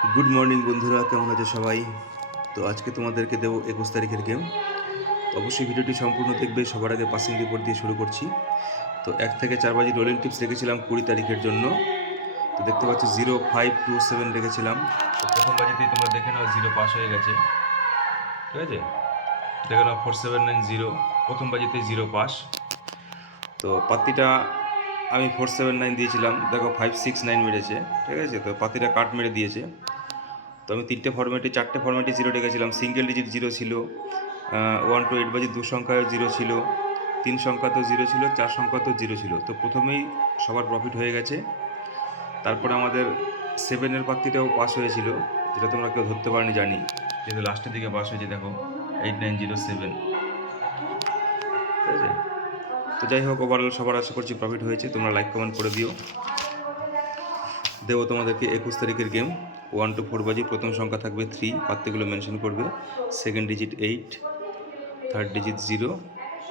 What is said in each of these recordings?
Good morning বন্ধুরা, কেমন আছে সবাই? তো আজকে তোমাদেরকে দেবো 21 তারিখের গেম। তো অবশ্যই ভিডিওটি সম্পূর্ণ দেখবে। সবার আগে পাসিং রিপোর্ট দিয়ে শুরু করছি। তো 1 থেকে 4 বাজি রোলিং টিপস রেখেছিলাম 20 তারিখের জন্য। তো দেখতে পাচ্ছি 0527 রেখেছিলাম। তো প্রথম বাজিতেই তোমরা দেখে নাও 0 পাস হয়ে গেছে, ঠিক আছে? দেখে নাও 4790, প্রথম বাজিতে 0 পাস। তো পাত্তিটা আমি 479 দিয়েছিলাম, দেখো 569 মেরেছে, ঠিক আছে? তো পাত্তিটা কাট মেরে দিয়েছে। তো আমি 4টে ফর্মেটে 0 রেখেছিলাম। সিঙ্গেল ডিজিট 0 ছিল, 1 to 8 বাজি 2 সংখ্যায় 0 ছিল, 3 সংখ্যাতেও 0 ছিল, 4 সংখ্যাতেও 0 ছিল। তো প্রথমেই সবার প্রফিট হয়ে গেছে। তারপরে আমাদের 7-এর পাত্তিটাও পাস হয়েছিল, যেটা তোমরা কেউ ধরতে পারনি জানি, যেহেতু লাস্টের দিকে পাস হয়েছে। দেখো 8907, ঠিক আছে? তো যাই হোক, ওভারঅল সবার আশা করছি প্রফিট হয়েছে। তোমরা লাইক কমেন্ট করে দিও। দেবো তোমাদেরকে 21 তারিখের গেম। 1 to 4 বাজি প্রথম সংখ্যা থাকবে 3, পাত্তিগুলো মেনশন করবে। Second digit 8, third digit 0,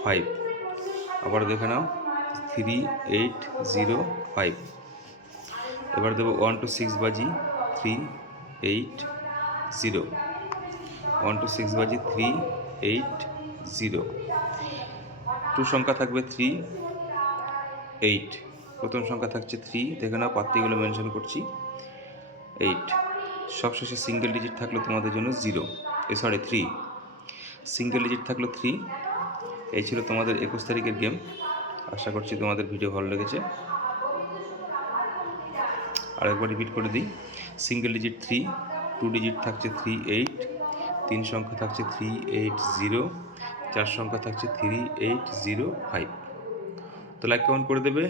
5। আবার দেখে নাও 3805। এবার দেবো 1 to 6 বাজি 380, 1 to 6 বাজি 380। টু সংখ্যা থাকবে 3, 8, প্রথম সংখ্যা থাকছে 3, দেখে নাও পাত্তিগুলো মেনশন করছি 8। সবশেষে সিঙ্গেল ডিজিট থাকলো তোমাদের জন্য 0, 3, সিঙ্গেল ডিজিট থাকলো 3। এই ছিল তোমাদের 21 তারিখের গেম। আশা করছি তোমাদের ভিডিও ভালো লেগেছে। আরেকবার রিপিট করে দিই। সিঙ্গেল ডিজিট 3, টু ডিজিট থাকছে 38, 3 সংখ্যা থাকছে 380, 4 সংখ্যা থাকছে 3805। তো লাইক কমেন্ট করে দেবে।